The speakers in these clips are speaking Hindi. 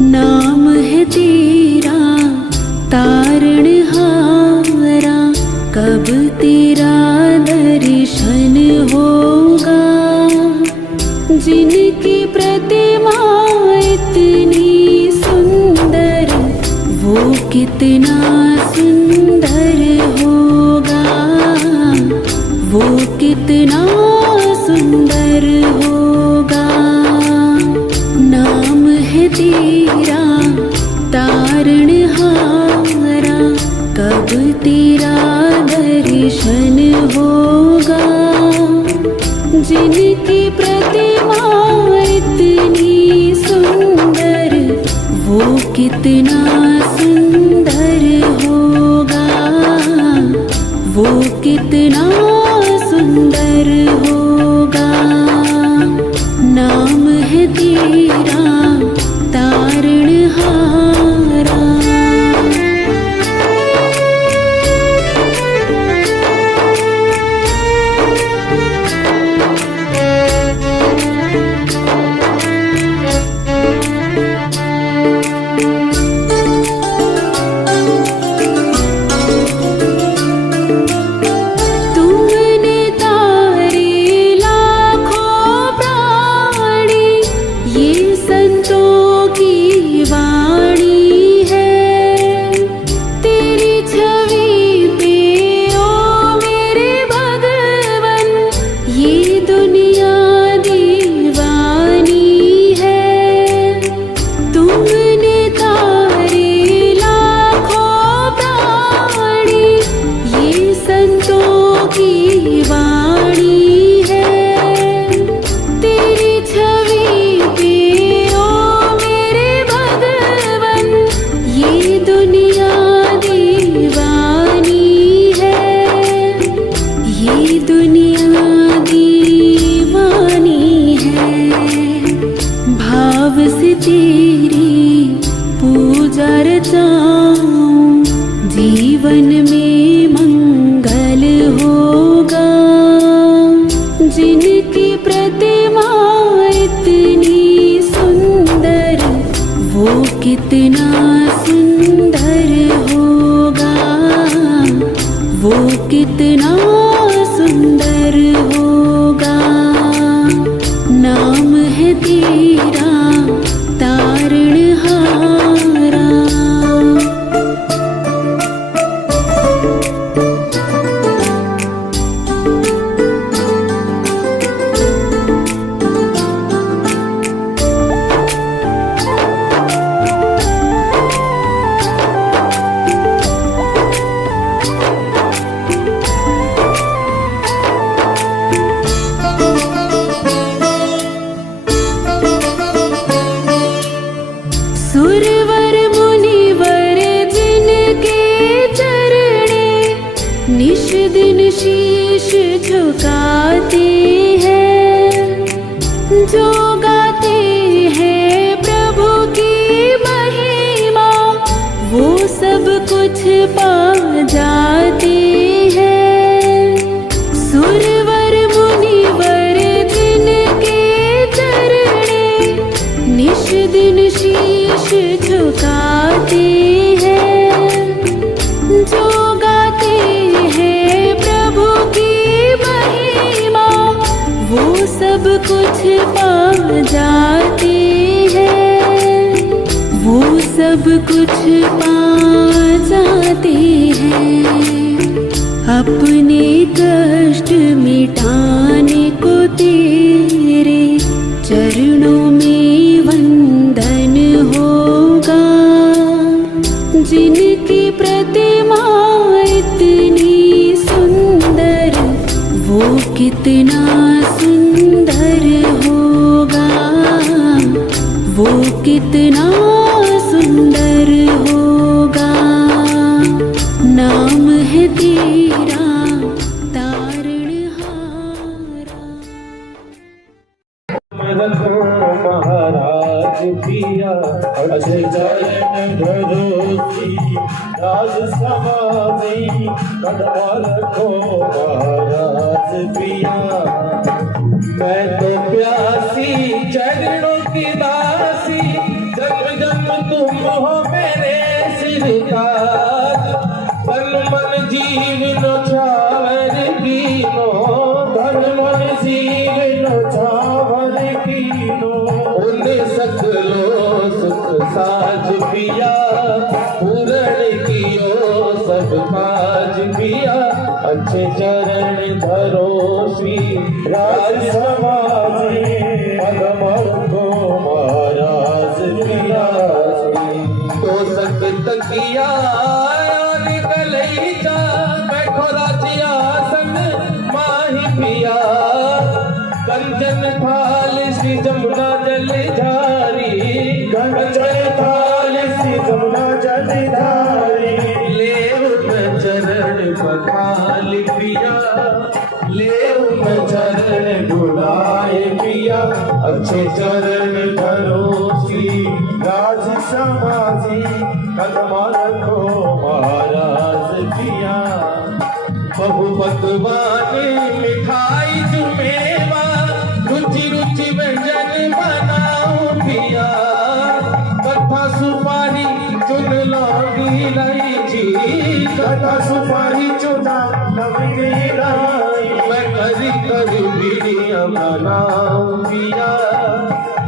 नाम है तेरा तारणहारा, कब तेरा दर्शन होगा। जिनकी प्रतिमा इतनी सुंदर, वो कितना सुंदर होगा, वो कितना सुंदर होगा। नाम है तेरा तारणहारा, कब तेरा दर्शन होगा। जिनकी प्रतिमा इतनी सुंदर, वो कितना सुंदर होगा, वो कितना सुंदर होगा। नाम है तेरा तारणहारा। तुमने तारे लाखों प्राणी, ये संतों की वाणी है। तेरी छवि पे ओ मेरे भगवन, ये दुनिया दीवानी है। तुमने तारे लाखों प्राणी, ये संतों की वाणी है। तेरी छवि पे ओ मेरे भगवन, ये दुनिया दीवानी है, ये दुनिया दीवानी है। भाव से तेरी पूजा रचाऊं, जीवन में मंगल होगा। जिनकी प्रतिमा इतनी सुंदर, वो कितना सुंदर होगा, वो कितना सुंदर होगा। नाम है तेरा तारणहारा। सुरवर मुनिवर जिनके चरणे, निश दिन शीश झुकाते हैं। जो गाते हैं प्रभु की महिमा, वो सब कुछ पा जाते हैं। सुरवर मुनिवर जिनके चरणे, निश दिन शीश झुकाते हैं। जो गाते हैं प्रभु की महिमा, वो सब कुछ पा जाते हैं, वो सब कुछ पा जाते हैं। अपने कष्ट मिटाने को तेरे चरणों में वंदन होगा। जिनकी प्रतिमा इतनी सुंदर, वो कितना सुंदर होगा, वो कितना सुंदर चरण धरोसी राज समाधि कदम रखो महाराज पिया। मैं तो प्यासी चरणों की दासी जन्म जन्म तुम हो मेरे सिर ताज। तन मन जीवन छावर कीनो धन मन जीवन छावर कीनो। उन सकलो सुख साज पिया पूर्ण कियो सब काज पिया। अच्छे चरण धरो श्री राज समाधि पदम रखो महाराज पिया। तो सकत किया गलैचा बैठो राजियासन माही पिया। कंचन थाल श्री जमुना जल धारी कंचन थाल श्री जमुना जल धारी। ले चरण पखाल पिया ले चरण बुलाए पिया। अच्छे चरण धरो श्री राज समाधि कदम रखो महाराज पिया। बहु पकवान मिठाई जुमेवा रुचि रुचि व्यंजन बनाओ पिया। कथा सुपारी चुन लौंगी इलायची कथा सुपारी चुना लौंगी इलायची। मैं करी करी बीड़ियां बनाऊं पिया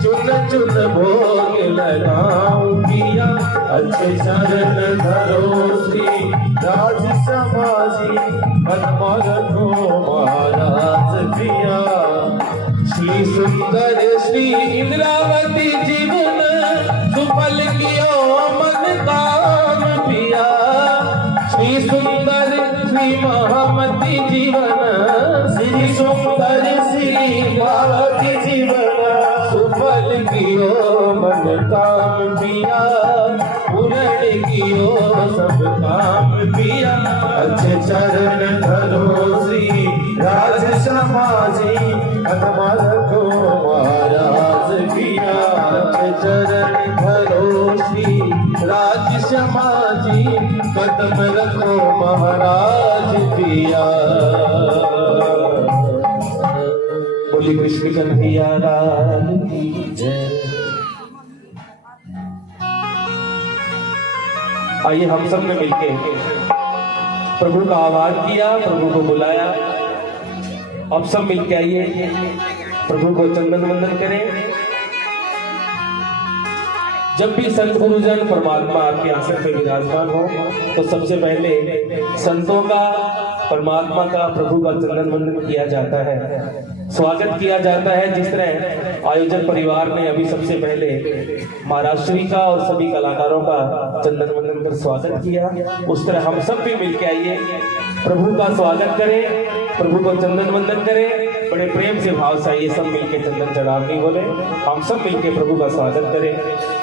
चुन चुन भोग लगाऊं पिया। अच्छे चरण धरो श्री राज समाधि कदम रखो महाराज पिया। श्री सुंदर श्री इंद्रावती जीवन सुफल कियो मन काम पिया। श्री सुंदर श्री महामती जीवन श्री सुंदर श्री इंद्रावती जीवन सुफल कियो मन काम पिया पूर्ण कियो सब काम पिया। अच्छे चरण धरो श्री राज समाधि कदम रखो महाराज पिया। अच्छे चरण धरो श्री राज समाधि कदम रखो महाराज पिया। बोली कृष्ण कन्हैया लाल की जय। आइए हम सब ने मिलके प्रभु का आह्वान किया प्रभु को बुलाया। अब सब मिलके आइए प्रभु को चंदन वंदन करें। जब भी संत गुरुजन परमात्मा आपके आसन पे विराजमान हो तो सबसे पहले संतों का परमात्मा का प्रभु का चंदन वंदन किया जाता है स्वागत किया जाता है। जिस तरह आयोजक परिवार ने अभी सबसे पहले महाराज श्री का और सभी कलाकारों का चंदन वंदन कर स्वागत किया उस तरह हम सब भी मिलके आइए प्रभु का स्वागत करें प्रभु को चंदन वंदन करें। बड़े प्रेम से भाव से आइए सब मिलके चंदन चढ़ाव नहीं बोले हम सब मिलके प्रभु का स्वागत करें।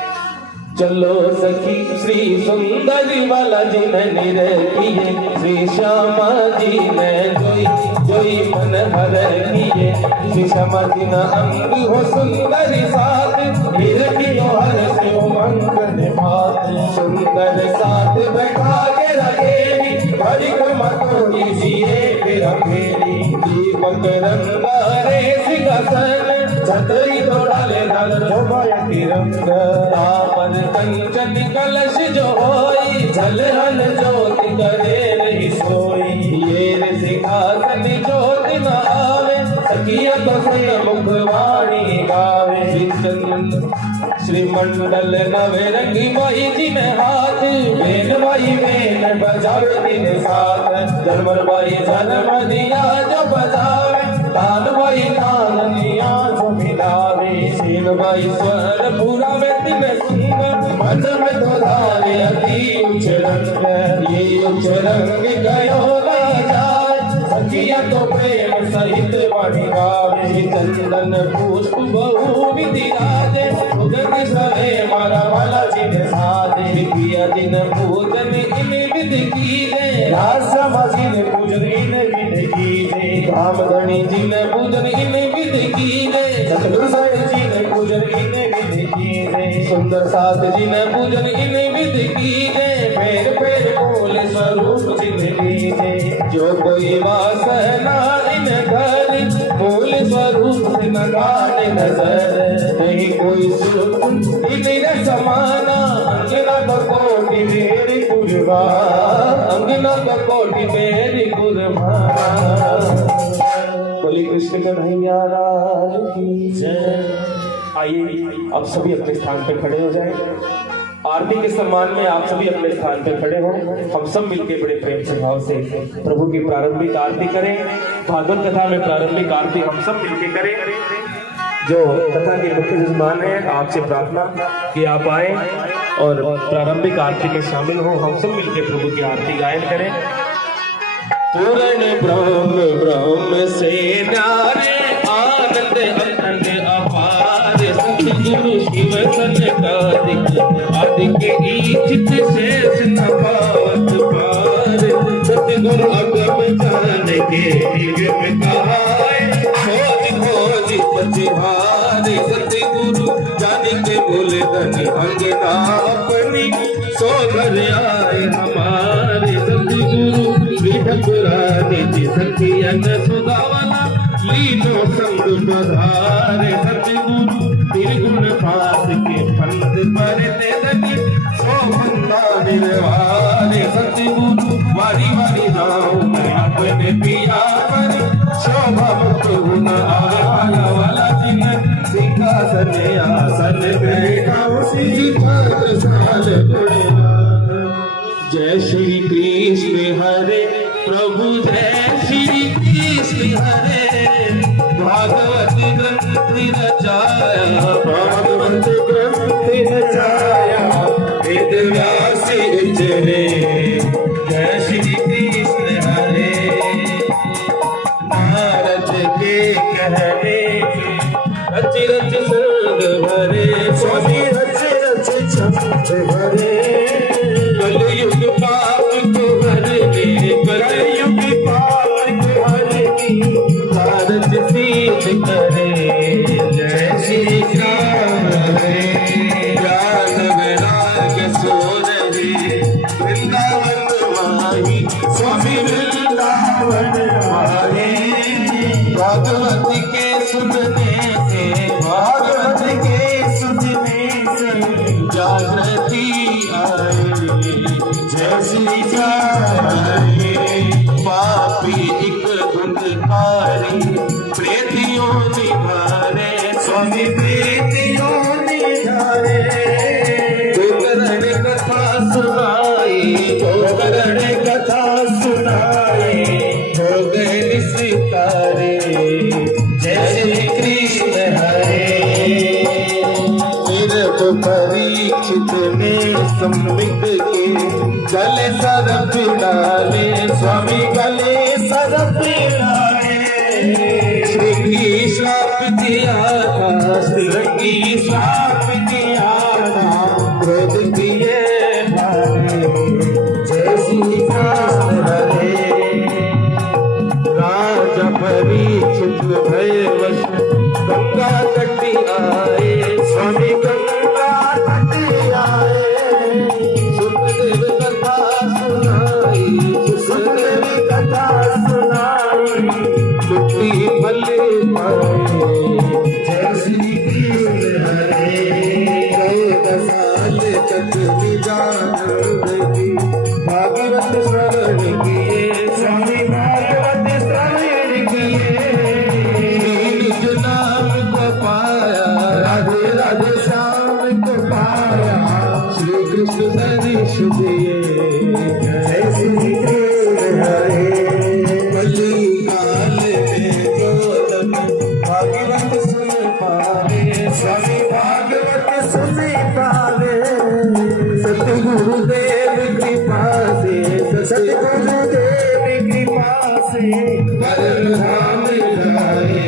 चलो सखी श्री सुंदरी वाला जी ने निरखिए श्री श्यामा जी ने जोई जोई मन हर किए। श्री श्यामा जी न अंग हो सुंदरी साथ निरखियो हर से मंगल बात। सुंदर साथ बैठा के रखेगी परिक्रमा को कीजिए फिर फेरी। दीपक रंगा रे सिंहासन छतरी तो डाले डाल शोभाया तिरंग। तापर कंचन कलश जो होई झलहल ज्योति करे नहीं सोई। ये सिंहासन ज्योति न आवे सखिया तो से मुखवाणी गावे। श्री मंडल नवे रंगी माई जी ने हाथ बेन माई बेन बजावे दिन साथ। झलमर बाई झलम दिया जो बजावे तान बाई तान दिया जो मिलावे। सीन बाई स्वर पूरा में दिन सुंदर मन में तो धारे अति उच्च रंग। ये उच्च रंग गयो ना जाए सखिया तो प्रेम सहित वाणी गावे। चंदन पुष्प बहु विधि राजे उदक सरे मारा वाला जिन साधे। किया दिन पूजन इन विधि कीजे रासमा जिन पूजन इन विधि कीजे। रामधनी जिन पूजन इन विधि कीजे सतगुरु साईं जिन पूजन इन विधि कीजे। सुंदर साथ जिन पूजन इन विध कीजे फेर फेर बोले स्वरूप चिन्ह लीजे जो कोई वास ना इन घर मूल स्वरूप से नगाने नजर नहीं कोई सुख इन समाना अंगना बकोटी मेरी पुरवा अंगना बकोटी मेरी पुरवा। बोली कृष्ण कन्हैया लाल की जय। आइए अब सभी अपने स्थान पर खड़े हो जाएं। आरती के सम्मान में आप सभी अपने स्थान पर खड़े हो। हम सब मिलकर बड़े प्रेम से भाव से प्रभु की प्रारंभिक आरती करें। भागवत कथा में प्रारंभिक आरती हम सब मिलकर करें। जो कथा के मुख्य यजमान है आपसे प्रार्थना कि आप आए और प्रारंभिक आरती में शामिल हो। हम सब मिलकर प्रभु की आरती गायन करें। पूर्ण ब्रह्म ब्रह्म से न्यारे आनंद अनंत अपार सतगुरु शिव सनकादिक आदिक ईचित शेष न पावत पार सतगुरु अगम जान के निगम कहाय खोज खोज पछहारे सतगुरु जान के बोले धन अंगना अपनी सो घर आए हमारे सतगुरु पुरानी सखियन सुदावना लीनो संग बधारे सतगुरु निर्गुण पास के पंथ पर ते लगे सो बंदा निर्वारे सतगुरु वारी वारी जाऊं मैं अपने पिया पर शोभा गुण आया वाला दिन सिंहासन आसन बैठा उसी पर साल जय श्री कृष्ण हरे प्रभु जय श्री कृष्ण हरे भागवत ग्रंथ रचाया भागवत ग्रंथ रचाया वेद व्यास उचरे जय श्री कृष्ण हरे नारद के कहने रच रच संग भरे स्वामी रच रच छंद भरे कलयुग पाप को हरने कलयुग पाप को हरने कारज सिद्ध करे जय श्री राम हरे ज्ञान वैराग सो रहे वृंदावन माही स्वामी वृंदावन माहे भागवत के सुनने से भागवत के सुनने से जागृति आए जय श्री हरे पापी एक धुंधकारी प्रेतियों निधारे स्वामी प्रेतियों निधारे गोकर्ण कथा सुनाई गोकर्ण कथा सुनाई हो गए निस्तारे जय श्री कृष्ण हरे परीक्षित में सम्मित के गले सरप डाले स्वामी गले सरप डाले श्रृंगी श्राप दिया था श्रृंगी श्राप दिया था क्रोध किए भारे जय श्री कृष्ण हरे राजा परीक्षित भय वश गंगा तटी आए स्वामी गंगा तटी आए सुखदेव कथा सुनाई सुखदेव कथा सुनाई मुक्ति फल पाए जय श्री कृष्ण हरे गए साल तक निजान की भागवत श्रवण किए स्वामी भागवत श्रवण किए नाम को पाया राधे राधे श्याम को पाया श्री कृष्ण सदीश दिए जय श्री कृष्ण हरे कली काल में गोदम भागवत सुन पावे स्वामी भागवत सुन पावे सतगुरु देव कृपा से सतगुरु देव कृपा से परम धाम जाए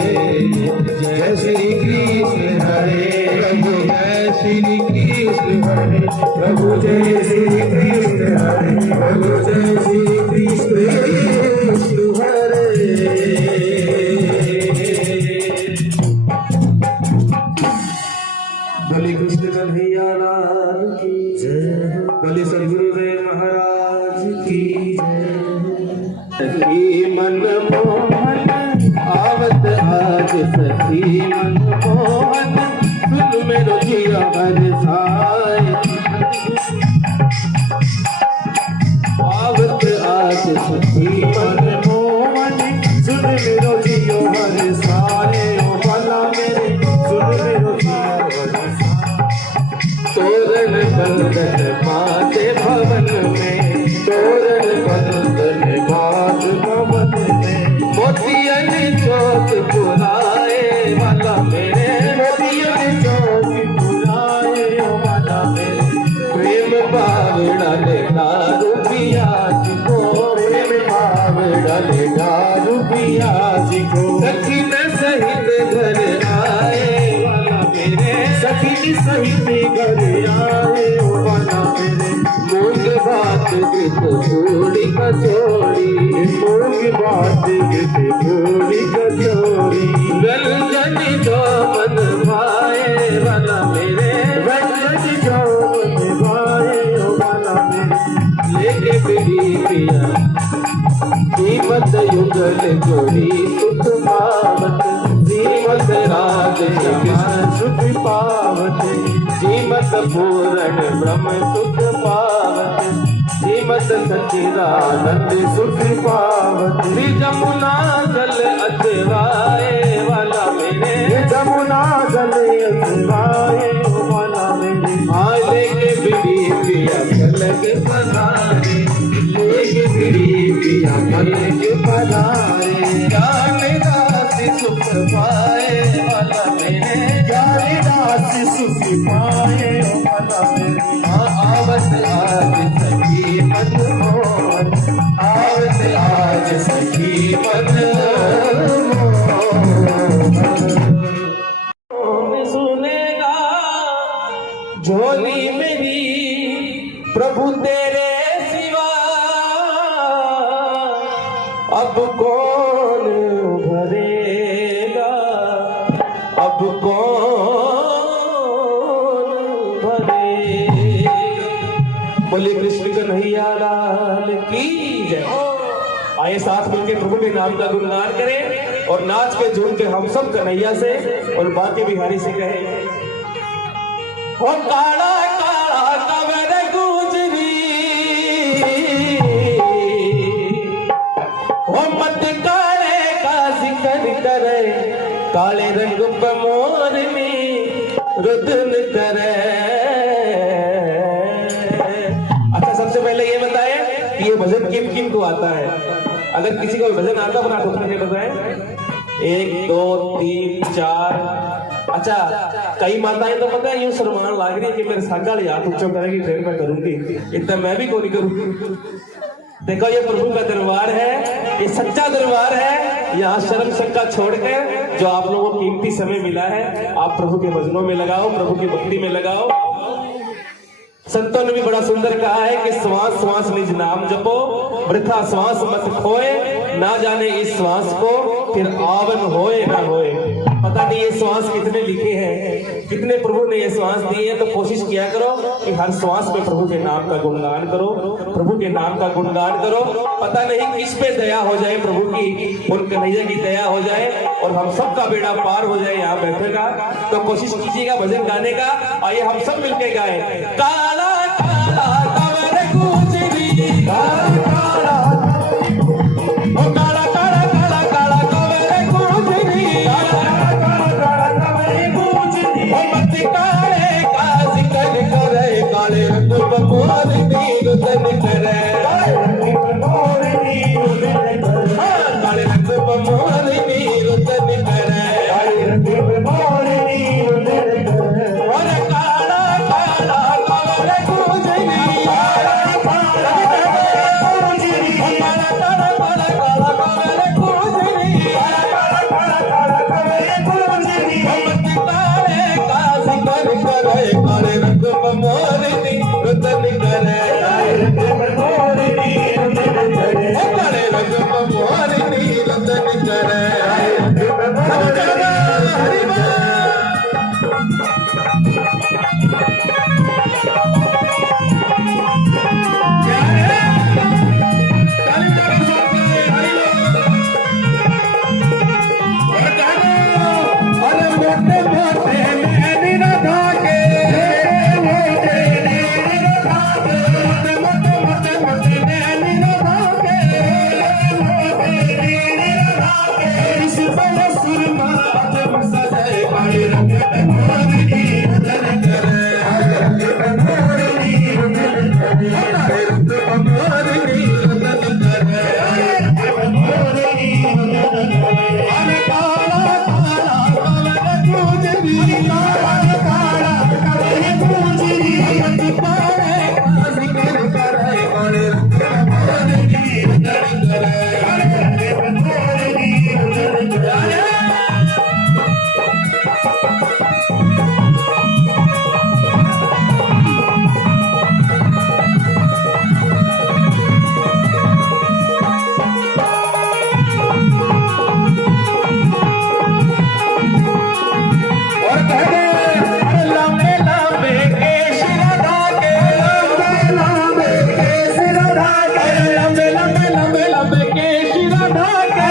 जय श्री कृष्ण हरे प्रभु जय श्री कृष्ण हरे प्रभु जय श्री कृष्ण हरे प्रभु जय श्री कृष्ण हरे। बोले कृष्ण कन्हैया बोले सद्गुरुदेव महाराज की सखी मनमोहन आवत आज सखी मनमोहन सुन मेरो जिया बरसाए आवत आज सखी मनमोहन सुन मेरो जिया बरसाए ओ भला मेरे सुन मेरो जिया बरसाए तोरण बंधन माते भवन में तोरण बंधन बात भवन में मोतियन चौक पुराए वाला मेरे मोतियन चौक पुराए वाला मेरे प्रेम बावड़ा ले दारू पिया को प्रेम बावड़ा ले दारू पिया को सखी न सहित घर आए वाला मेरे सखी सहित घर आए वाला मेरे मूंग बात गित थोड़ी कचौड़ी मूंग बात गित थोड़ी कचौड़ी रंजनी जो मन भाए वाला मेरे रंजनी जो मन भाए वाला मेरे लेके बिड़ी पिया कीमत युगल जोड़ी सुख पावत जीवत राज सुख पावत जीवत पूरण ब्रह्म सुख पावत जीवत सच्चिदानंद सुख पावत जमुना जल अथवाए वाला मेरे जमुना जल अथवाए वाला मेरे आले के बिड़ी पिया कल के पधारे लेके बिड़ी पिया कल के पधारे ज्ञानदास सुख पाए वाला मेरे ज्ञानदास सुख पाए वाला मेरे आवत आज सखी मनमोहन आवत आज सखी मनमोहन सुनेगा झोली मेरी प्रभु तेरे सिवा अब कौन भरेगा अब कौन भरेगा बोले कृष्ण कन्हैया लाल की जय। आइए साथ मिलकर प्रभु के नाम का गुणगान करें और नाच के झूम के हम सब कन्हैया से और बाकी बिहारी से कहें हो काला काला कबर गुजरी हो मत काले का जिक्र करे काले रंग पे मोरनी रुदन करे। अच्छा सबसे पहले ये बताएं कि ये भजन किन किन को आता है। अगर किसी को भजन आता बना तो उसने बताएं 1 2 3 4। अच्छा कई माताएं तो पता है यूं शर्मान लाग रही है कि मेरे सागा हाथ ऊंचा करेगी फिर मैं करूंगी इतना मैं भी कोई नहीं करूंगी। देखो ये प्रभु का दरबार है ये सच्चा दरबार है। यहाँ शर्म शंका छोड़कर जो आप लोगों को कीमती समय मिला है आप प्रभु के भजनों में लगाओ प्रभु की भक्ति में लगाओ। संतों ने भी बड़ा सुंदर कहा है कि श्वास श्वास निज नाम जपो वृथा श्वास मत खोए ना जाने इस श्वास को फिर आवन होए ना होए। पता नहीं ये श्वास कितने लिखे हैं कितने प्रभु ने ये श्वास दिए हैं तो कोशिश किया करो कि हर श्वास में प्रभु के नाम का गुणगान करो प्रभु के नाम का गुणगान करो। पता नहीं किस पे दया हो जाए प्रभु की उन कन्हैया की दया हो जाए और हम सब का बेड़ा पार हो जाए यहाँ बैठेगा तो कोशिश कीजिएगा भजन गाने का। आइए हम सब मिलके गाए काला काला कबर गुजरी काला काला ओ काला काला काला काला कबर गुजरी काला काला काला कबर गुजरी ओ मत काले का जिक्र करे काले रंग बकोर नीर तन करे काले रंग बकोर नीर तन करे काले रंग बकोर नीर तन करे और काला काला कबर गुजरी काला काला कबर गुजरी काला काला काला कबर गुजरी काला काला काला कबर गुजरी मत काले का जिक्र करे काले रंग बकोर नीर तन करे राधा के लंबे लंबे लंबे लंबे केश राधा के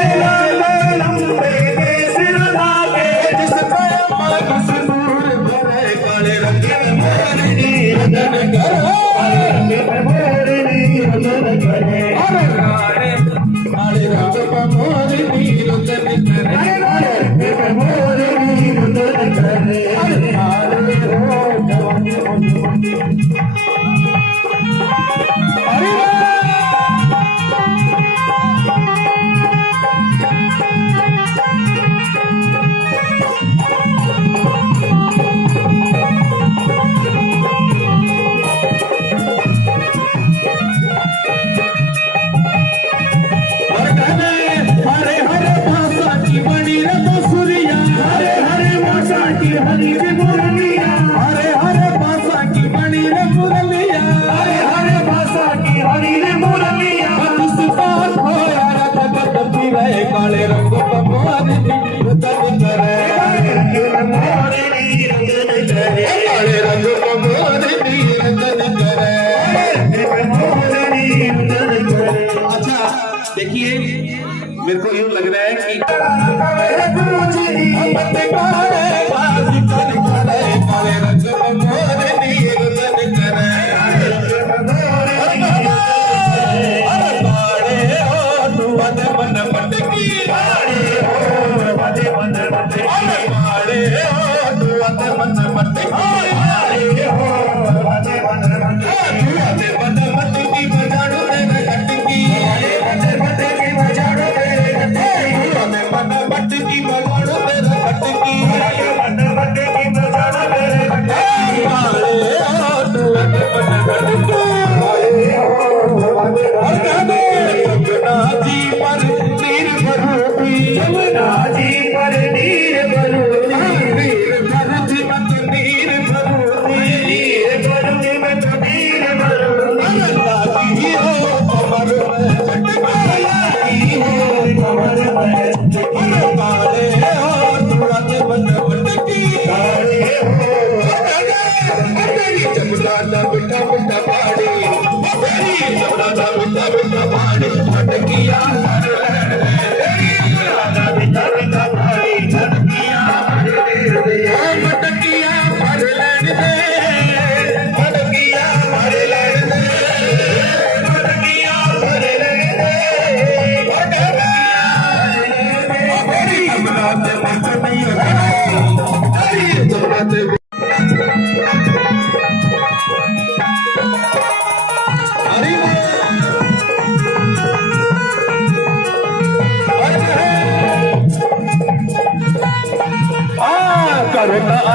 लंबे केश राधा के जिस पर माँ सिंदूर भरे काले रंग में मोरनी रंजन करे मोरनी रंजन करे अरे काले काले रंग पर मोरनी रंजन करे मोरनी रंजन करे अरे काले हो जवानी अरे काले रंग काले रंग अच्छा देखिए मेरे को यूं लग रहा है कि काले रंग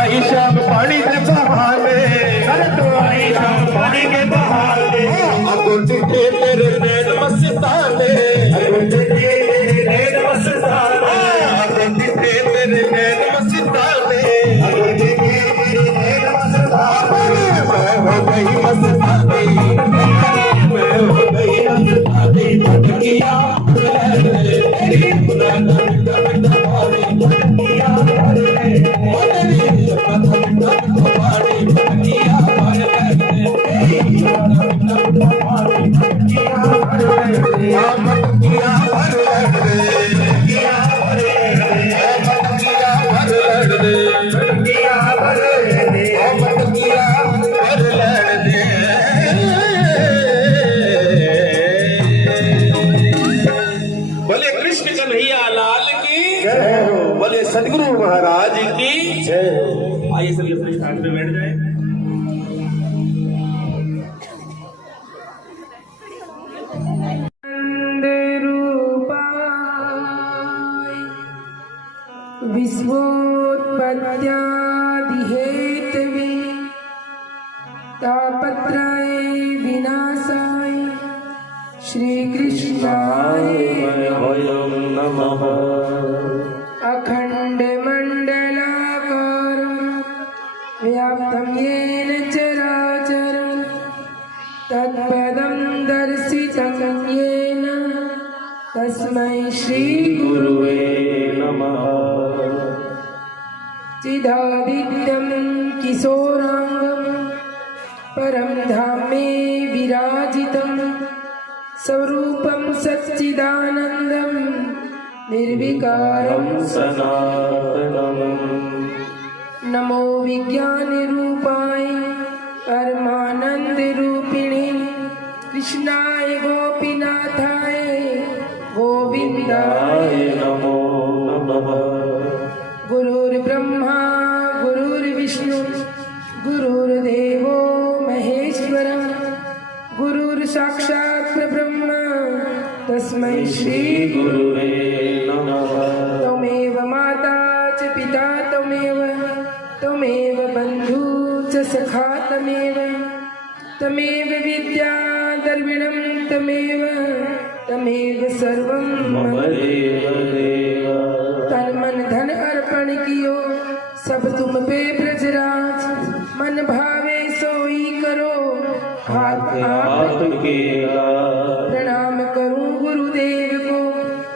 आईशा पानी के बहाने आईशा पानी के बहाने तेरे नैन मस्ताने तेरे नैन मस्ताने तेरे नैन मस्ताने मैं हो गई मस्तानी मैं हो गई मस्तानी भटकिया सदगुरु महाराज की जय। आइए सभी अपने स्थान पे बैठ जाए। विश्वोत्पत्त्यादिहेतवे तापत्रय विनाशाय श्री कृष्णाय नमः। अखंड मंडलाकारं व्याप्तं येन चराचरं तत्पदं दर्शितं येन तस्मै श्री गुरुवे नमः। चिदादित्यं किशोरांगं परं धामे विराजितं स्वरूपं सच्चिदानन्दं निर्विकारं सनातनम्। नमो विज्ञानरूपाय परमानन्दरूपिणे कृष्णाय गोपीनाथाय गोविन्दाय नमो नमः। गुरुर्ब्रह्मा गुरुर्विष्णु गुरुर्देवो महेश्वरः गुरुर्साक्षात् परब्रह्म तस्मै श्री गुरुवे नमः। त्वमेव माता च पिता त्वमेव बन्धु च सखा त्वमेव विद्या द्रविणं त्वमेव सर्वं मम देव देव। तन मन धन अर्पण कियो सब तुम पे ब्रजराज मन भावे सोई करो हाथ आपके प्रणाम करूं गुरुदेव को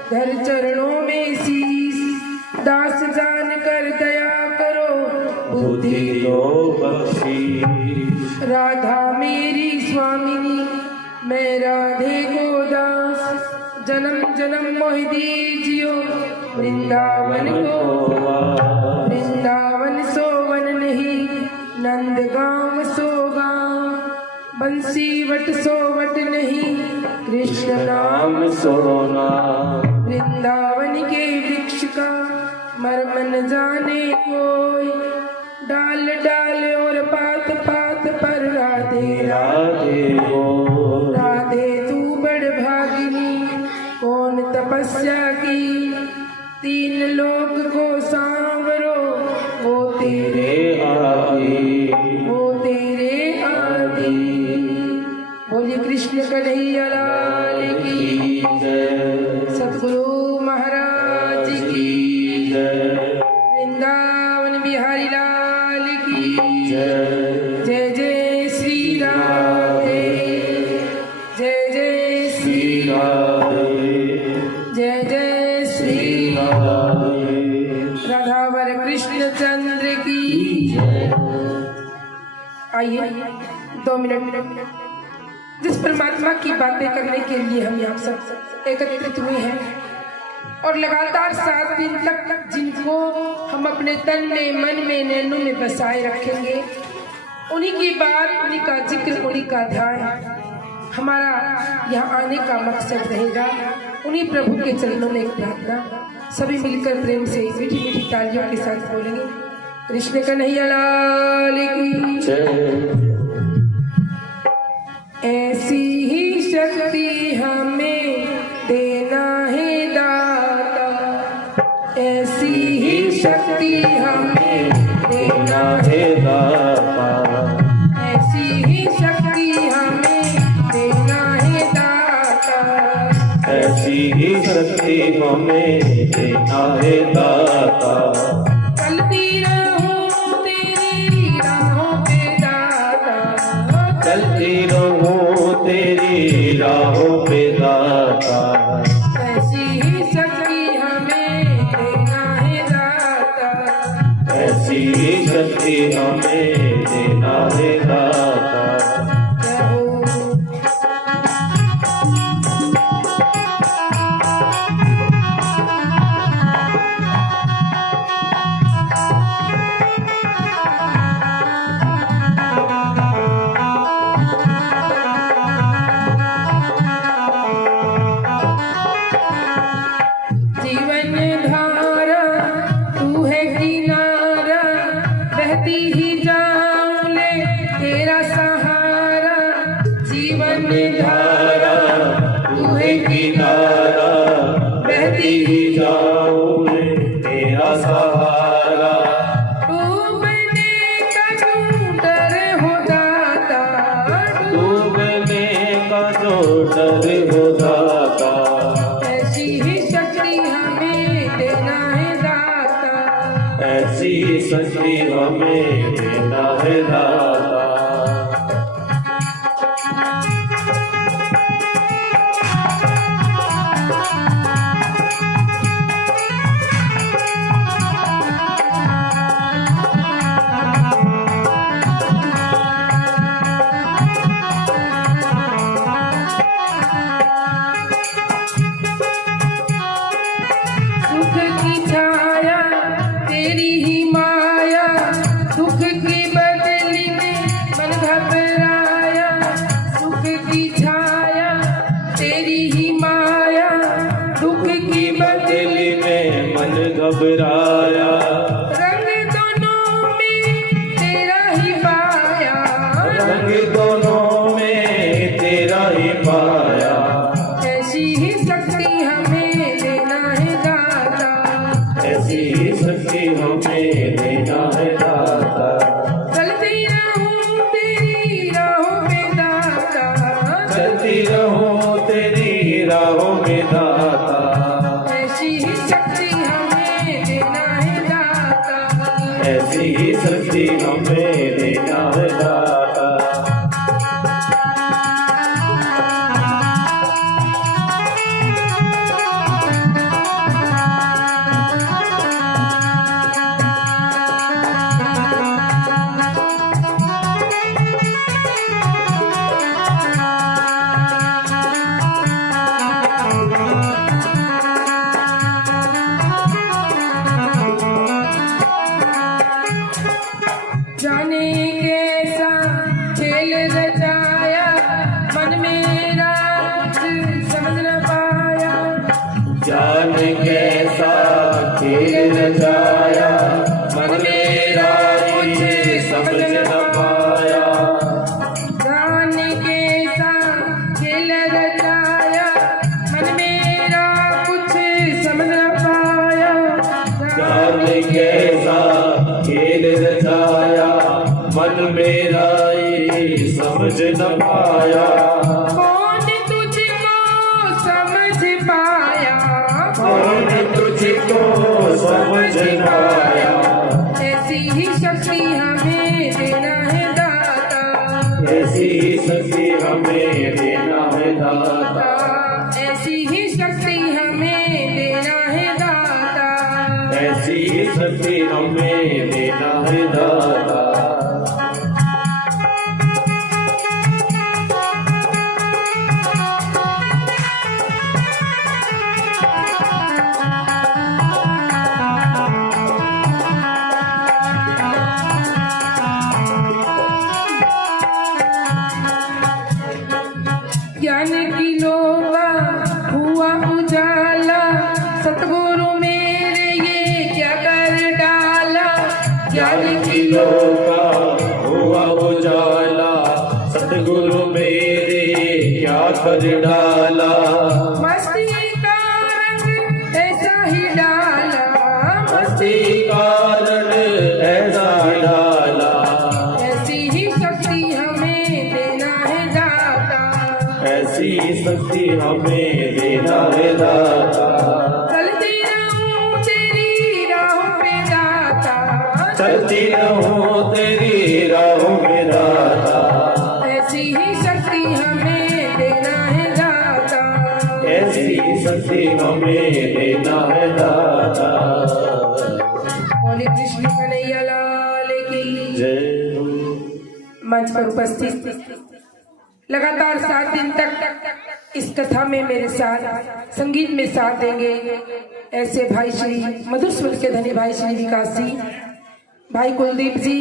धर चरणों में शीस दास जान कर दया करो बुद्धि दो बख्शी। राधा मेरी स्वामिनी मैं राधे को दास जन्म जन्म मोहि दीजियो वृंदावन को वृंदावन सोवन नहीं नंद गाँव सो गाँव बंसी वट सोवट नहीं कृष्ण नाम सोना। वृंदावन के वृक्ष का मर्म न जाने कोई डाल डाल और पात पात पर राधे राधे हो राधे तू बड़ भागिनी कौन तपस्या की तीन लोक को सांवरो वो तेरे आदि। बोलिए कृष्ण कन्हैया लाल की सतगुरु महाराज की वृंदावन बिहारी लाल की जय जय श्री राधे जय जय श्री जय जय श्री राधावर कृष्ण चंद्र की। आइए 2 मिनट जिस परमात्मा की बातें करने के लिए हम यहाँ सब एकत्रित हुए हैं और लगातार 7 दिन तक जिनको हम अपने तन में मन में नैनों में बसाए रखेंगे उन्हीं की बात उन्हीं का जिक्र उन्हीं का ध्यान हमारा यहाँ आने का मकसद रहेगा। उन्हीं प्रभु के चरणों में एक प्रार्थना सभी मिलकर प्रेम से मीठी मीठी तालियों के साथ बोलेंगे कृष्ण कन्हैया लाल की ऐसी ही शक्ति हमें देना है दाता ऐसी ही शक्ति हमें देना हे दाता। ऐसी ही शक्ति हमें देना है दाता ऐसी ही शक्ति हमें देना है दाता। चलती रहूं तेरी राहों पे दाता चलती रहूं तेरी राहों पे दाता। ऐसी ही शक्ति हमें देना है दाता ऐसी ही शक्ति हमें देना है दाता। जीवन धारा तू है किनारा बहती ही जाऊं ले तेरा सहारा जीवन धारा तू है किनारा बहती ही जाऊं तेरा सहारा। डूबने का जो डर हो दाता डूबने का जो डर हो दाता। ऐसी ही शक्ति हमें देना है दाता ऐसी शक्ति हमें देना है दाता। पाया। ऐसी ही शक्ति हमें देना है दाता, ऐसी ही शक्ति हमें देना है दाता। चलती रहूं तेरी राहों में दाता, चलती रहूं तेरी राहों में दाता। ऐसी ही शक्ति हमें देना है दाता, ऐसी ही शक्ति हमें देना है दाता। जाने कैसा खेल रचाया, मन मेरा कुछ समझ न पाया। जाने कैसा खेल रचाया, मन मेरा कुछ समझ न पाया। जाने कैसा खेल रचाया, मन मेरा कुछ समझ न पाया। जाने कैसा खेल रचाया, मन मेरा ये समझ न पाया। कौन तुझको समझ पाया, कौन तुझको समझ पाया। ऐसी ही शक्ति हमें देना है दाता, ऐसी ही शक्ति हमें देना है दाता। ऐसी ही शक्ति हमें देना है दाता। ऐसी ही शक्ति हमें देना है दाता। ज्ञान की लोगा हुआ उजाला, सतगुरु मेरे ये क्या कर डाला। ज्ञान की लोका हुआ उजाला, सतगुरु मेरे क्या कर डाला। मस्ती का रंग ऐसा ही डाला, मस्ती कारण ऐसा डाला। ऐसी ही शक्ति हमें देना है दाता, ऐसी शक्ति हमें देना है दाता। चलती रहूं तेरी राहों में दाता, चलती रहूं तेरी राहों में दाता। ऐसी ही शक्ति हमें देना है दाता। ऐसी शक्ति हमें देना है दाता। बोले कृष्ण कन्हैया लाल की जय। मंच पर उपस्थित लगातार 7 दिन तक इस कथा में मेरे साथ संगीत में साथ देंगे ऐसे भाई श्री मधुर स्वर के धनी भाई श्री विकास जी, भाई कुलदीप जी,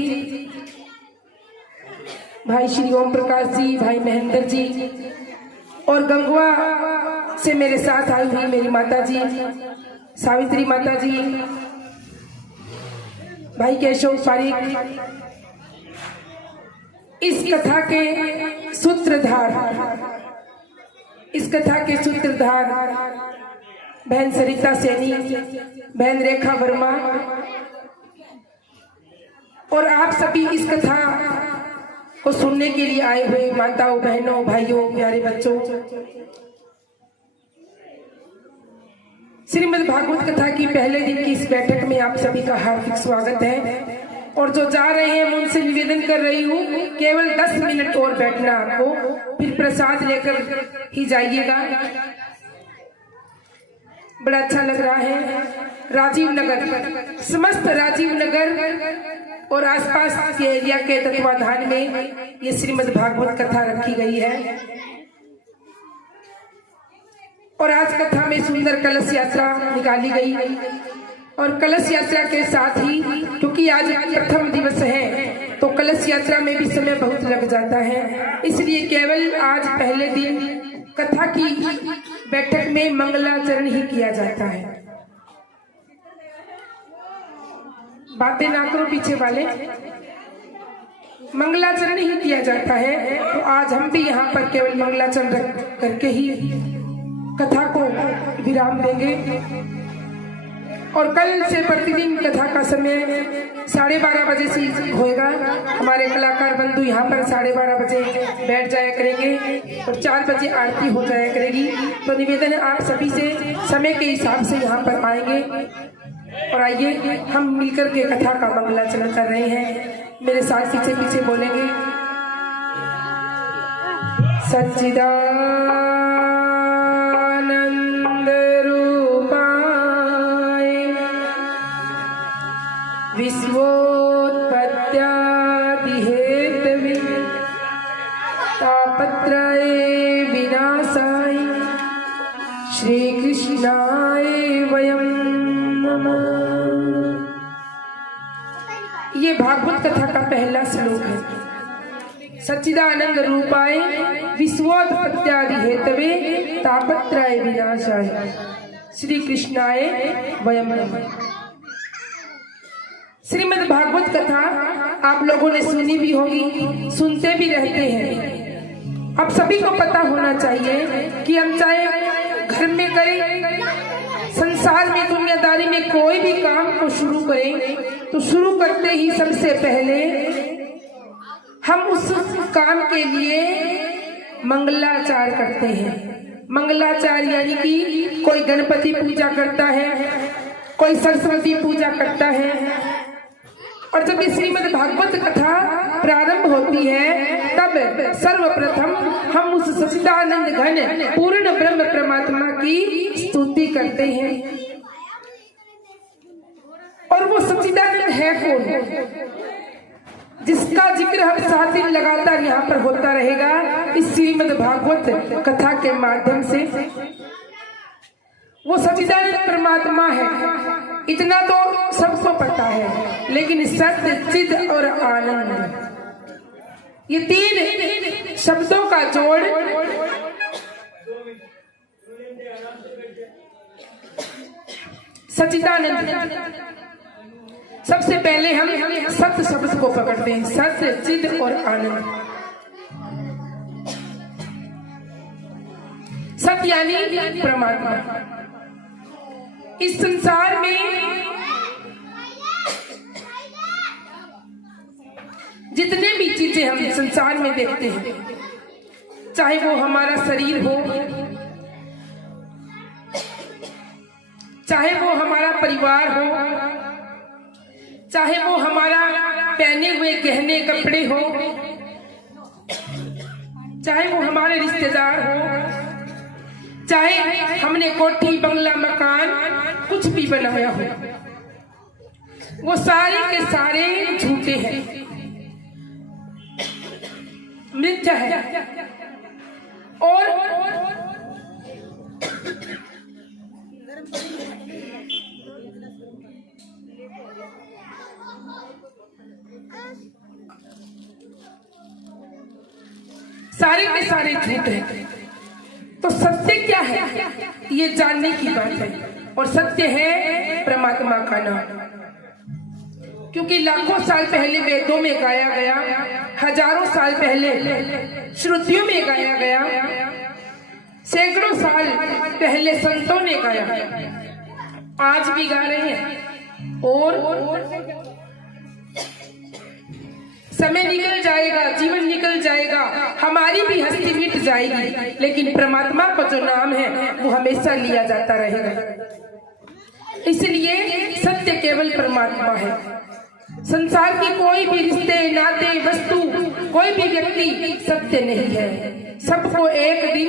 भाई श्री ओम प्रकाश जी, भाई महेंद्र जी, और गंगवा से मेरे साथ आई हुई मेरी माता जी सावित्री माता जी, भाई केशव पारीक। इस कथा के सूत्रधार, इस कथा के सूत्रधार बहन सरिता सैनी, बहन रेखा वर्मा, और आप सभी इस कथा को सुनने के लिए आए हुए माताओं, बहनों, भाइयों, प्यारे बच्चों। श्रीमद् भागवत कथा की पहले दिन की इस बैठक में आप सभी का हार्दिक स्वागत है। और जो जा रहे हैं मैं उनसे निवेदन कर रही हूँ केवल 10 मिनट और बैठना आपको, फिर प्रसाद लेकर ही जाइएगा। बड़ा अच्छा लग रहा है। राजीव नगर, समस्त राजीव नगर और आसपास के एरिया के तत्वाधान में ये श्रीमद् भागवत कथा रखी गई है। और आज कथा में सुंदर कलश यात्रा निकाली गई, और कलश यात्रा के साथ ही क्योंकि आज प्रथम दिवस है तो कलश यात्रा में भी समय बहुत लग जाता है, इसलिए केवल आज पहले दिन कथा की बैठक में मंगलाचरण ही किया जाता है। बातें ना करो पीछे वाले, मंगलाचरण ही किया जाता है। तो आज हम भी यहाँ पर केवल मंगलाचरण रख करके ही कथा को विराम देंगे और कल से प्रतिदिन कथा का समय 12:30 बजे से होएगा। हमारे कलाकार बंधु यहाँ पर 12:30 बजे बैठ जाया करेंगे और 4 बजे आरती हो जाया करेगी। तो निवेदन है आप सभी से समय के हिसाब से यहाँ पर आएंगे और आइए हम मिलकर के कथा का मंगलाचरण कर रहे हैं। मेरे साथ पीछे पीछे बोलेंगे। सच्चिदानंद विश्वोत्पत्त्यादिहेतवे तापत्रय विनाशाय श्री कृष्णाय वयं नमः। ये भागवत कथा का पहला श्लोक है। सच्चिदानंद रूपाय विश्वोत्पत्त्यादिहेतवे तापत्रय विनाशाय श्री कृष्णाय वयं नमः। श्रीमद् भागवत कथा आप लोगों ने सुनी भी होगी, सुनते भी रहते हैं। अब सभी को पता होना चाहिए कि हम चाहे घर में करें, संसार में, दुनियादारी में कोई भी काम को शुरू करें तो शुरू करते ही सबसे पहले हम उस काम के लिए मंगलाचार करते हैं। मंगलाचार यानी कि कोई गणपति पूजा करता है, कोई सरस्वती पूजा करता है। और जब ये श्रीमद् भागवत कथा प्रारंभ होती है तब सर्वप्रथम हम उस सच्चिदानंद घन पूर्ण ब्रह्म परमात्मा की स्तुति करते हैं। और वो सच्चिदानंद है कौन, जिसका जिक्र हर 7 दिन लगातार यहाँ पर होता रहेगा इस श्रीमद् भागवत कथा के माध्यम से। वो सच्चिदानंद परमात्मा है, इतना तो सबको पता है। लेकिन सत्य, चिद और आनंद, ये 3 शब्दों का जोड़ सच्चिदानंद। सबसे पहले हम सत्य शब्द को पकड़ते हैं, सत्य, चिद और आनंद। सत्य यानी परमात्मा। इस संसार में जितने भी चीजें हम संसार में देखते हैं, चाहे वो हमारा शरीर हो, चाहे वो हमारा परिवार हो, चाहे वो हमारा पहने हुए गहने कपड़े हो, चाहे वो हमारे रिश्तेदार हो, चाहे हमने कोठी बंगला मकान कुछ भी बनाया हो, वो सारे के सारे झूठे हैं, मिथ्या है। और सारे के सारे झूठ हैं। तो सत्य क्या है, ये जानने की बात है। और सत्य है परमात्मा का नाम, क्योंकि लाखों साल पहले वेदों में गाया गया, हजारों साल पहले श्रुतियों में गाया गया, सैकड़ों साल पहले संतों ने गाया, आज भी गा रहे हैं। और समय निकल जाएगा, जीवन निकल जाएगा, हमारी भी हस्ती मिट जाएगी, लेकिन परमात्मा का जो नाम है वो हमेशा लिया जाता रहेगा। इसलिए सत्य केवल परमात्मा है। संसार की कोई भी रिश्ते, नाते, वस्तु, कोई भी व्यक्ति सत्य नहीं है। सबको एक दिन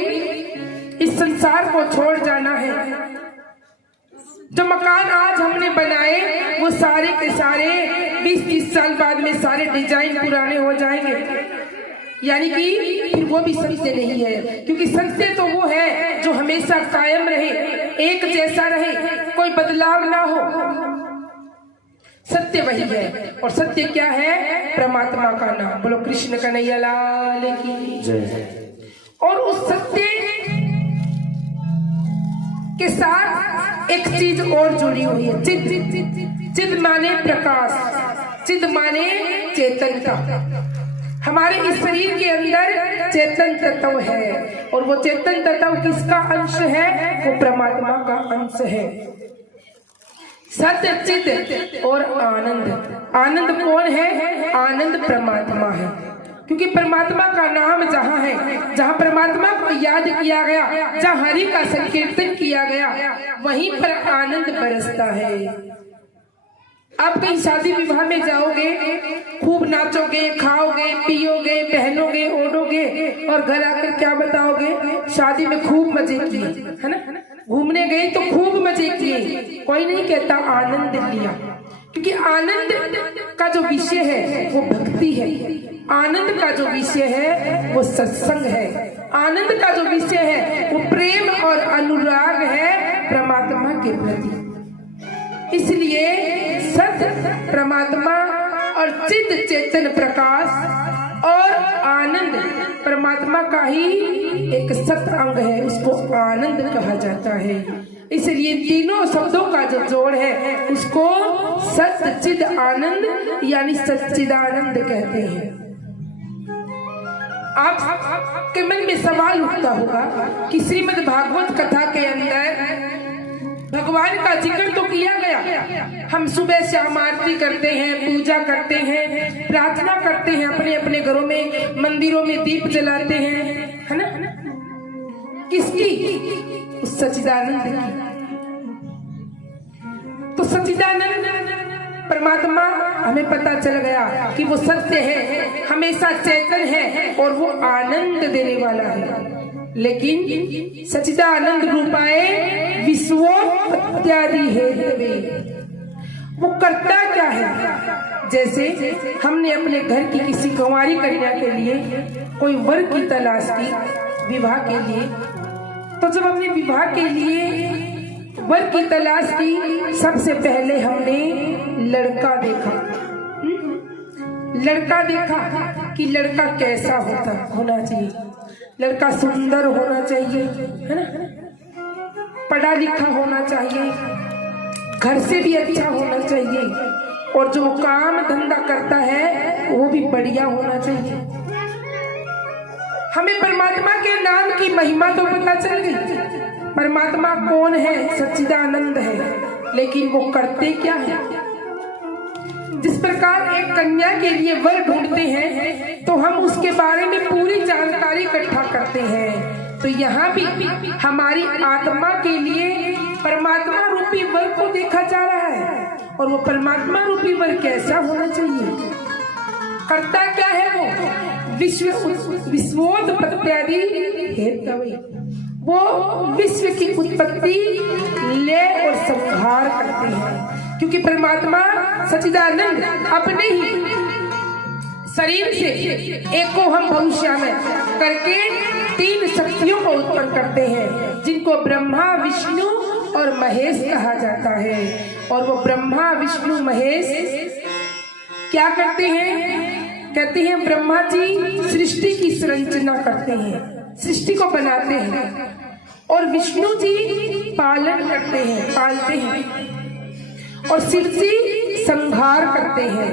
इस संसार को छोड़ जाना है। जो मकान आज हमने बनाए वो सारे के सारे 20-30 साल बाद में सारे डिजाइन पुराने हो जाएंगे, यानी कि फिर वो भी सत्य नहीं है। क्योंकि सत्य तो वो है जो हमेशा कायम रहे, एक जैसा रहे, कोई बदलाव ना हो। सत्य वही है। और सत्य क्या है? परमात्मा का नाम। बोलो कृष्ण कन्हैया लाल की जय। और उस सत्य के साथ एक चीज और जुड़ी हुई है, चिद। चिद माने प्रकाश, चिद माने चेतन का। हमारे इस शरीर के अंदर चेतन तत्व है, और वो चेतन तत्व किसका अंश है? वो परमात्मा का अंश है। सत्य, चित और आनंद। आनंद कौन है? आनंद परमात्मा है, क्योंकि परमात्मा का नाम जहाँ है, जहाँ परमात्मा को याद किया गया, जहाँ हरि का संकीर्तन किया गया, वहीं पर आनंद बरसता है। आप कहीं शादी विवाह में जाओगे, खूब नाचोगे, खाओगे, पियोगे, पहनोगे, ओढ़ोगे, और घर आकर क्या बताओगे? शादी में खूब मजे किए, है ना? घूमने गए तो खूब मजे किए। कोई नहीं कहता आनंद लिया, क्योंकि आनंद का जो विषय है वो भक्ति है। आनंद का जो विषय है वो सत्संग है। आनंद का जो विषय है वो प्रेम और अनुराग है परमात्मा के प्रति। इसलिए सत्य परमात्मा और चिद चेतन प्रकाश और आनंद परमात्मा का ही एक सत अंग है, उसको आनंद कहा जाता है। इसलिए तीनों शब्दों का जो जोड़ है उसको सत्य चिद आनंद यानी सच्चिदानंद कहते हैं। आपके मन में सवाल उठता होगा कि श्रीमद् भागवत कथा के अंदर भगवान का जिक्र तो किया गया, हम सुबह शाम आरती करते हैं, पूजा करते हैं, प्रार्थना करते हैं, अपने अपने घरों में मंदिरों में दीप जलाते हैं, है ना? किसकी? उस सच्चिदानंद की। तो सच्चिदानंद परमात्मा हमें पता चल गया कि वो सत्य है, हमेशा चेतन है और वो आनंद देने वाला है। लेकिन सच्चिदानंद रूपाए विश्वोत्पत्त्यादि हेतवे, वो करता क्या है? जैसे हमने अपने घर की किसी कुंवारी कन्या के लिए कोई वर की तलाश की विवाह के लिए, तो जब हमने विवाह के लिए वर की तलाश की, सबसे पहले हमने लड़का देखा। लड़का देखा कि लड़का कैसा होना चाहिए। लड़का सुंदर होना चाहिए, है ना? पढ़ा लिखा होना चाहिए, घर से भी अच्छा होना चाहिए, और जो काम धंधा करता है वो भी बढ़िया होना चाहिए। हमें परमात्मा के नाम की महिमा तो पता चल गई, परमात्मा कौन है? सच्चिदानंद है। लेकिन वो करते क्या है? जिस प्रकार एक कन्या के लिए वर ढूंढते हैं तो हम उसके बारे में पूरी जानकारी इकट्ठा करते हैं, तो यहाँ भी हमारी आत्मा के लिए परमात्मा रूपी वर को देखा जा रहा है। और वो परमात्मा रूपी वर कैसा होना चाहिए? करता क्या है? वो विश्वोत्पत्त्यादि हेतवे, वो विश्व की उत्पत्ति, लय और संहार करते हैं। क्योंकि परमात्मा सच्चिदानंद अपने ही शरीर से एको हम भविष्य में करके तीन शक्तियों को उत्पन्न करते हैं, जिनको ब्रह्मा, विष्णु और महेश कहा जाता है। और वो ब्रह्मा, विष्णु, महेश क्या करते हैं? कहते हैं ब्रह्मा जी सृष्टि की संरचना करते हैं, सृष्टि को बनाते हैं, और विष्णु जी पालन करते हैं, पालते हैं, और शिव जी संहार करते हैं।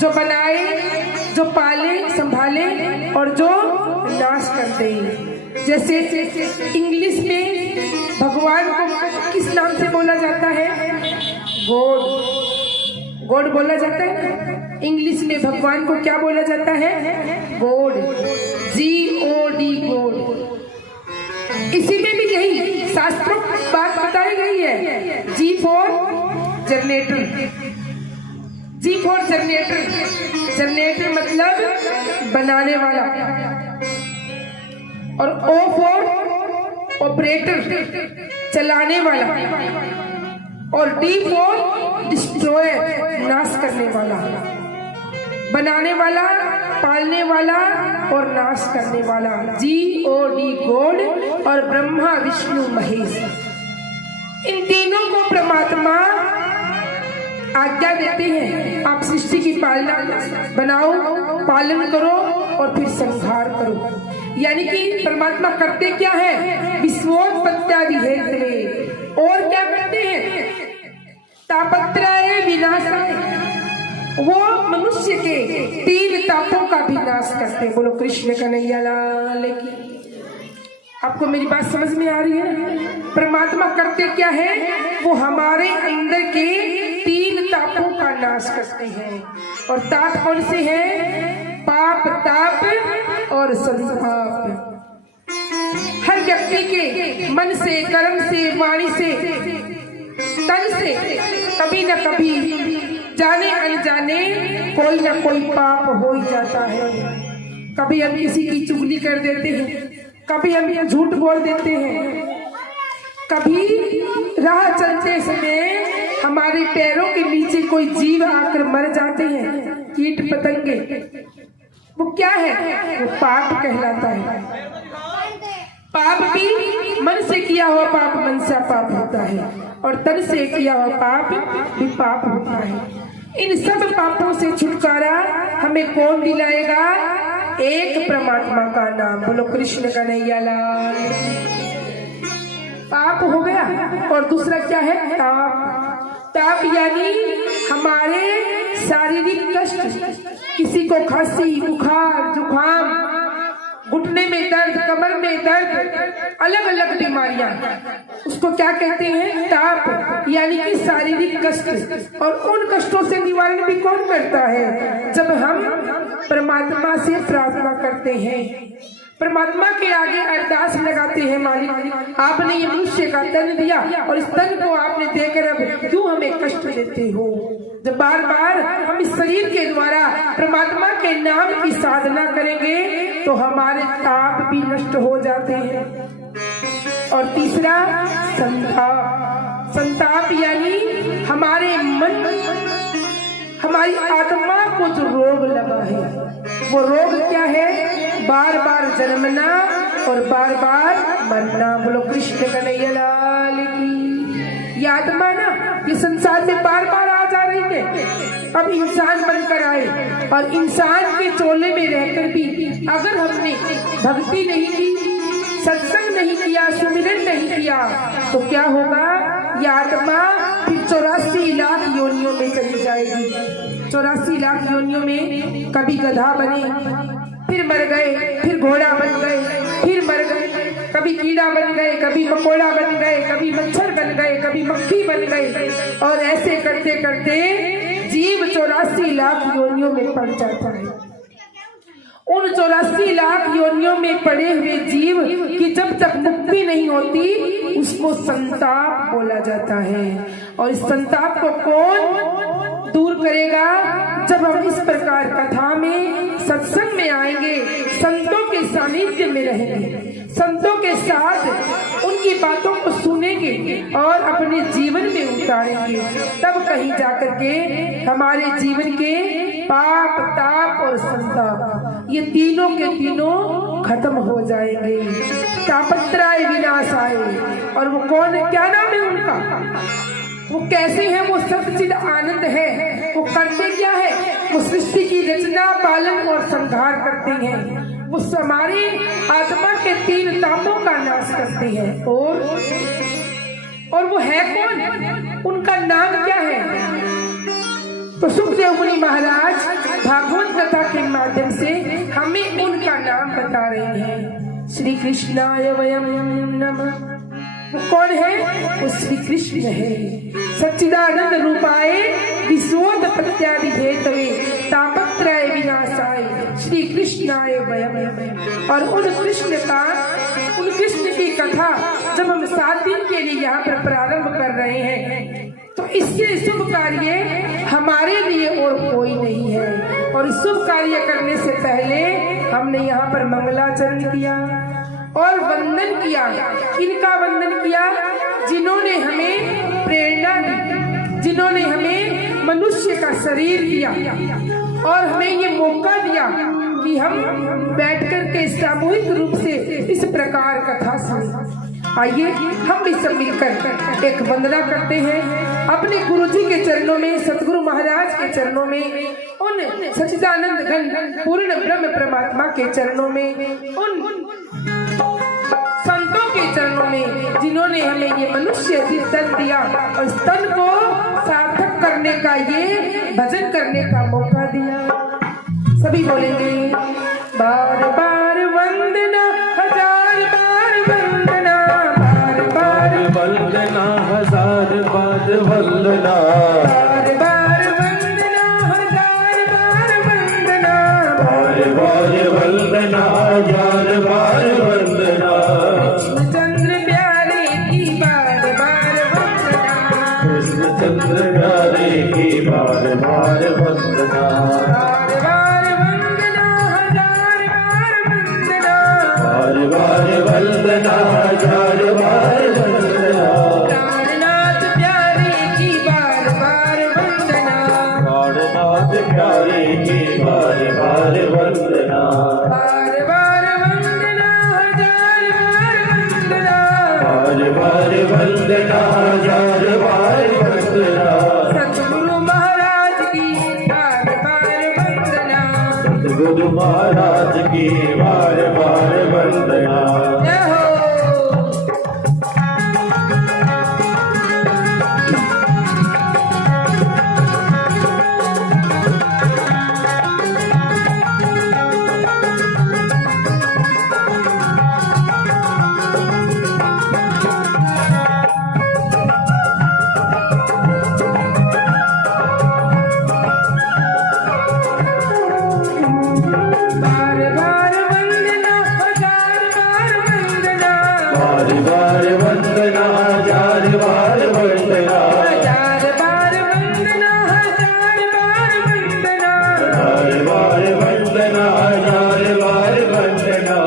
जो बनाए, जो पाले, संभाले और जो नाश करते हैं। जैसे इंग्लिश में भगवान को किस नाम से बोला जाता है? गॉड। गॉड बोला जाता है। इंग्लिश में भगवान को क्या बोला जाता है? God, GOD, God. इसी में भी यही शास्त्रों बात बताई गई है। G for generator, G for generator, generator मतलब बनाने वाला, और O फॉर ऑपरेटर, चलाने वाला, और D फॉर डिस्ट्रॉयर, नाश करने वाला। बनाने वाला, पालने वाला और नाश करने वाला। GOD, गॉड, और ब्रह्मा, विष्णु, महेश, इन तीनों को परमात्मा आज्ञा देते हैं, आप सृष्टि की पालना बनाओ, पालन करो और फिर संहार करो। यानी कि परमात्मा करते क्या है? विश्वोत्पत्त्यादि हेतवे। और क्या करते हैं? तापत्रय विनाशाय, वो मनुष्य के 3 तापों का भी नाश करते हैं। बोलो कृष्ण कन्हैया लाल की। आपको मेरी बात समझ में आ रही है? परमात्मा करते क्या है? वो हमारे अंदर के 3 तापों का नाश करते हैं। और ताप कौन से हैं? पाप, ताप और संताप। हर व्यक्ति के मन से, कर्म से, वाणी से, तन से कभी न कभी जाने अनजाने कोई न कोई पाप हो ही जाता है। कभी हम किसी की चुगली कर देते हैं, कभी हम झूठ बोल देते हैं, कभी राह चलते समय हमारे पैरों के नीचे कोई जीव आकर मर जाते हैं, कीट पतंगे। वो क्या है? वो पाप कहलाता है। पाप भी मन से किया हुआ पाप मनसा पाप होता है, और तन से किया हुआ पाप भी पाप होता है। इन सब पापों से छुटकारा हमें कौन दिलाएगा? एक परमात्मा का नाम। बोलो कृष्ण कन्हैया लाल। पाप हो गया, और दूसरा क्या है? ताप। ताप यानी हमारे शारीरिक कष्ट, किसी को खांसी, बुखार, जुकाम, घुटने में दर्द, कमर में दर्द, अलग अलग बीमारियां, उसको क्या कहते हैं? ताप यानी कि शारीरिक कष्ट। और उन कष्टों से निवारण भी कौन करता है? जब हम परमात्मा से प्रार्थना करते हैं, परमात्मा के आगे अरदास लगाते हैं, मालिक आपने ये मनुष्य का तन दिया और इस तन को आपने देकर अब क्यों हमें कष्ट देते हो? जब बार बार हम इस शरीर के द्वारा परमात्मा के नाम की साधना करेंगे तो हमारे ताप भी नष्ट हो जाते हैं। और तीसरा संताप। संताप यानी हमारे मन, हमारी आत्मा को जो रोग लगा है, वो रोग क्या है? बार बार जन्मना और बार बार मरना। बोलो कृष्ण कन्हैया लाल की। ये आत्मा ना ये संसार में बार बार आ जा रही है, अब इंसान बनकर आए, और इंसान के चोले में रहकर भी अगर हमने भक्ति नहीं की, सत्संग नहीं किया, सुमिरन नहीं किया, तो क्या होगा? ये आत्मा फिर 84 लाख योनियों में चली जाएगी। 84 लाख योनियों में कभी गधा बने, फिर मर गए, फिर घोड़ा बन गए, फिर मर गए, कभी कीड़ा बन गए, कभी मकोड़ा बन गए, कभी मच्छर बन गए, कभी मक्खी बन गए, और ऐसे करते करते जीव 84 लाख योनियों में पड़ जाता है। उन 84 लाख योनियों में पड़े हुए जीव की जब तक मुक्ति नहीं होती, उसको संताप बोला जाता है। और इस संताप को कौन दूर करेगा? जब हम इस प्रकार कथा में, सत्संग में आएंगे, संतों के सानिध्य में रहेंगे, संतों के साथ उनकी बातों को सुनेंगे और अपने जीवन में उतारेंगे, तब कहीं जाकर के हमारे जीवन के पाप, ताप और संताप ये तीनों के तीनों खत्म हो जाएंगे। तापत्रय विनाशाय। और वो कौन है? क्या नाम है उनका? वो कैसे है? वो सच्चिद आनंद है। वो करते क्या है? वो सृष्टि की रचना, पालन और संहार करते हैं। वो हमारी आत्मा के 3 तापों का नाश करते हैं। और वो है कौन? उनका नाम क्या है? तो सुखदेव मुनि महाराज भागवत कथा के माध्यम से हमें उनका नाम बता रहे हैं। श्री कृष्णाय वयम नमः। वो कौन है? वो श्री कृष्ण है। सच्चिदानंद रूपाय विश्वोत्पत्त्यादि हेतवे तापत्रय विनाशाय श्री कृष्णाय वयम नमः। और उन कृष्ण की कथा जब हम 7 दिन के लिए यहाँ पर प्रारंभ कर रहे हैं, तो इससे शुभ कार्य हमारे लिए और कोई नहीं है। और इस शुभ कार्य करने से पहले हमने यहाँ पर मंगलाचरण किया और वंदन किया। किनका वंदन किया? जिन्होंने हमें प्रेरणा दी, जिन्होंने हमें मनुष्य का शरीर दिया और हमें ये मौका दिया कि हम बैठकर के सामूहिक रूप से इस प्रकार कथा सुने। आइए हम भी सब मिलकर एक वंदना करते हैं अपने गुरुजी के चरणों में, सतगुरु महाराज के चरणों में, उन सच्चिदानंद घन पूर्ण ब्रह्म परमात्मा के चरणों में, उन संतों के चरणों में जिन्होंने हमें ये मनुष्य तन दिया और इस तन को सार्थक करने करने का, ये भजन करने का मौका दिया। सभी बोलेंगे बार बार वंदना, हजार बार वंदना, बार बार वंदना, हजार बार वंदना, बार बार वंदना, हजार बार वंदना, बार बार वंदना, हजार बार वंदना, चंद्र प्यारे की बार बार वंदना, कृष्ण चंद्र प्यारे की बार बार वंदना, बार बार वंदना, हजार बार वंदना, बार बार वंदना, हजार बार वंदना, प्राणनाथ प्यारे की बार बार वंदना, प्राणनाथ प्यारे की बार बार वंदना, बार बार वंदना, हजार बार वंदना, बार बार वंदना, हजार बार वंदना, सतगुरु महाराज की बार बार वंदना, गुरु महाराज की बार बार वंदना। जय हो। बार बार वंदना, हजार बार वंदना, बार बार वंदना, हजार बार वंदना, हजार बार वंदना, हजार बार वंदना, हजार बार वंदना, हजार बार वंदना,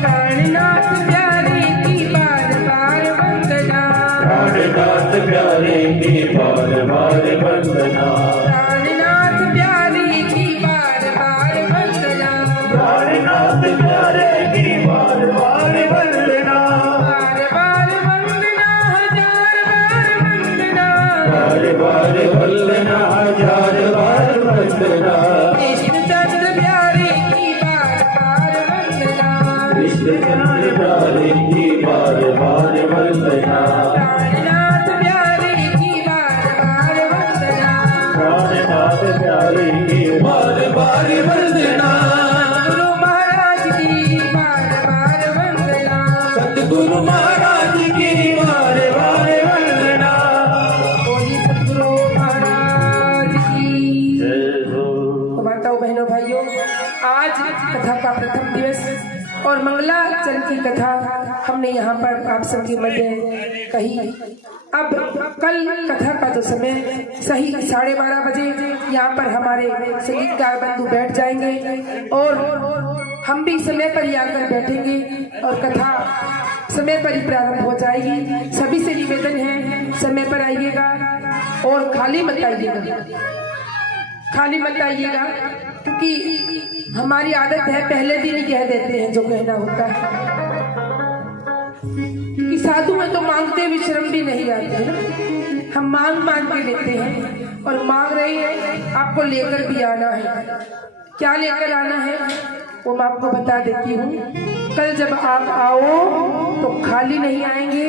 प्राणनाथ प्यारे की बार बार वंदना, प्राणनाथ प्यारे की बार बार वंदना, प्राणनाथ प्यारे की बार बार वंदना, प्राणनाथ प्यारे की बार बार वंदना, बार बार वंदना, हजार बार वंदना, बार बार वंदना, हजार बार वंदना, कृष्ण चंद्र प्यारे की बार बार वंदना, कृष्ण चंद्र प्यारे की बार बार वंदना, प्राणनाथ प्यारे की बार बार वंदना, प्राणनाथ प्यारे की बार बार वंदना, गुरु महाराज की बार बार वंदना, सतगुरु महाराज की बार बार वंदना। बोली सतगुरु महाराज की। जय हो। तो माताओं बहनों भाइयों, आज कथा का प्रथम दिवस और मंगलाचरण की कथा हमने यहाँ पर आप सबके मध्य कही। अब कल कथा का तो समय सही 12:30 बजे यहाँ पर हमारे संगीतकार बंधु बैठ जाएंगे और हम भी समय पर ही आकर बैठेंगे और कथा समय पर ही प्रारंभ हो जाएगी। सभी से निवेदन है समय पर आइएगा और खाली मत आइएगा, खाली मत आइएगा, क्योंकि हमारी आदत है पहले दिन ही कह देते हैं जो कहना होता है। कि साधु में तो मांगते हुए शर्म भी नहीं आती है ना, हम मांग मांग के लेते हैं और मांग रहे हैं। आपको लेकर भी आना है, क्या लेकर आना है वो मैं आपको बता देती हूँ। कल जब आप आओ तो खाली नहीं आएंगे,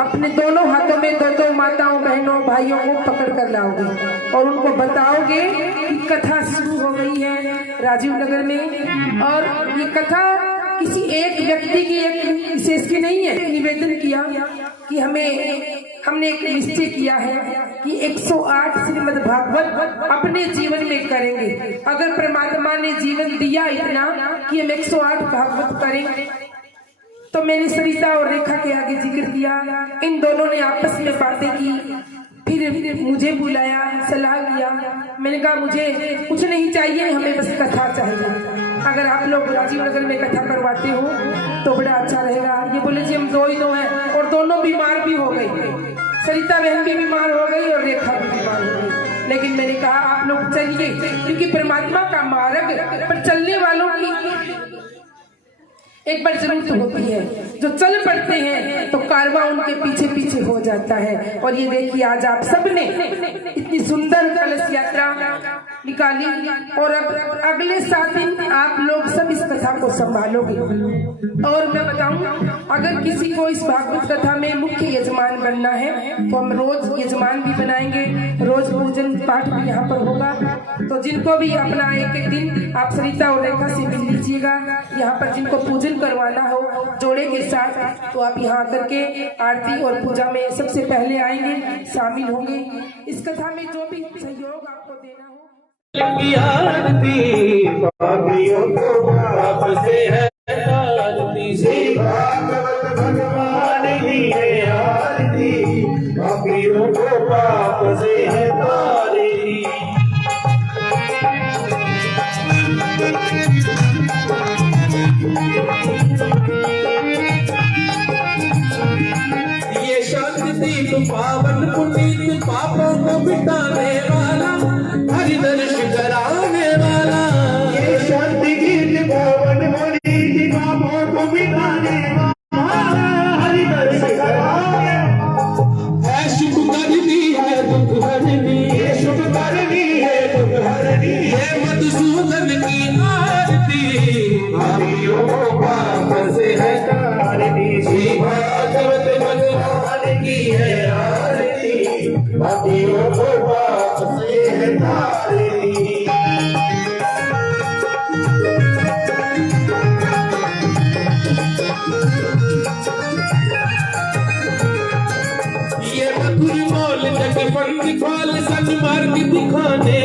अपने दोनों हाथों में दो माताओं बहनों भाइयों को पकड़ कर लाओगे और उनको बताओगे कि कथा शुरू हो गई है राजीव नगर में। और ये कथा किसी एक व्यक्ति की एक विशेष की नहीं है। निवेदन किया कि हमने एक निश्चय किया है कि 108 श्रीमद् भागवत अपने जीवन में करेंगे। अगर परमात्मा ने जीवन दिया इतना कि हम 108 भागवत करेंगे, तो मैंने सरिता और रेखा के आगे जिक्र किया। इन दोनों ने आपस में बातें की, फिर मुझे बुलाया, सलाह किया। मैंने कहा मुझे कुछ नहीं चाहिए, हमें बस कथा चाहिए। अगर आप लोग राजीव नगर में कथा करवाते हो तो बड़ा अच्छा रहेगा। ये बोले जी हम दो ही दो हैं और दोनों बीमार भी हो गई, सरिता बहन भी बीमार हो गई और रेखा भी बीमार हो गई। लेकिन मैंने कहा आप लोग चलिए, क्योंकि परमात्मा का मार्ग पर चलने वालों की एक बार जरूरत होती है। जो चल पड़ते हैं तो कारवां उनके पीछे पीछे हो जाता है। और ये देखिए आज आप सबने इतनी सुंदर कलश यात्रा निकाली और अब अगले 7 दिन आप लोग सब इस कथा को संभालोगे। और मैं बताऊं, अगर किसी को इस भागवत कथा में मुख्य यजमान बनना है तो हम रोज यजमान भी बनाएंगे, रोज पूजन पाठ भी यहाँ पर होगा। तो जिनको भी अपना एक दिन आप सरिता और रेखा से मिल लीजिएगा, यहाँ पर जिनको पूजन करवाना हो जोड़े के साथ, तो आप यहाँ आकर के आरती और पूजा में सबसे पहले आएंगे, शामिल होंगे। इस कथा में जो भी सहयोग आपको देना हो। की आरती पापियों को पाप से है आरती से भागवत भगवान की है आरती, पापियों को पाप से है तारी। ये शांति दीप पावन पुनीत पापों को मिटाने वाला, हरिदर्श कराने वाला। ये शांति गीत पावन पुनीत पापों को मिटाने वाला, हरिदर्श कराने वाला। है शुभ करनी है दुख हरनी, ये शुभ करनी है दुख हरनी, है मधुसूदन की आरती पापियों को पाप से है तारनी। श्री भागवत भगवान की है आरती, पापियों को पाप से है तारनी। ये मधुर मोल जग पर दिखाल सच मार्ग दिखाने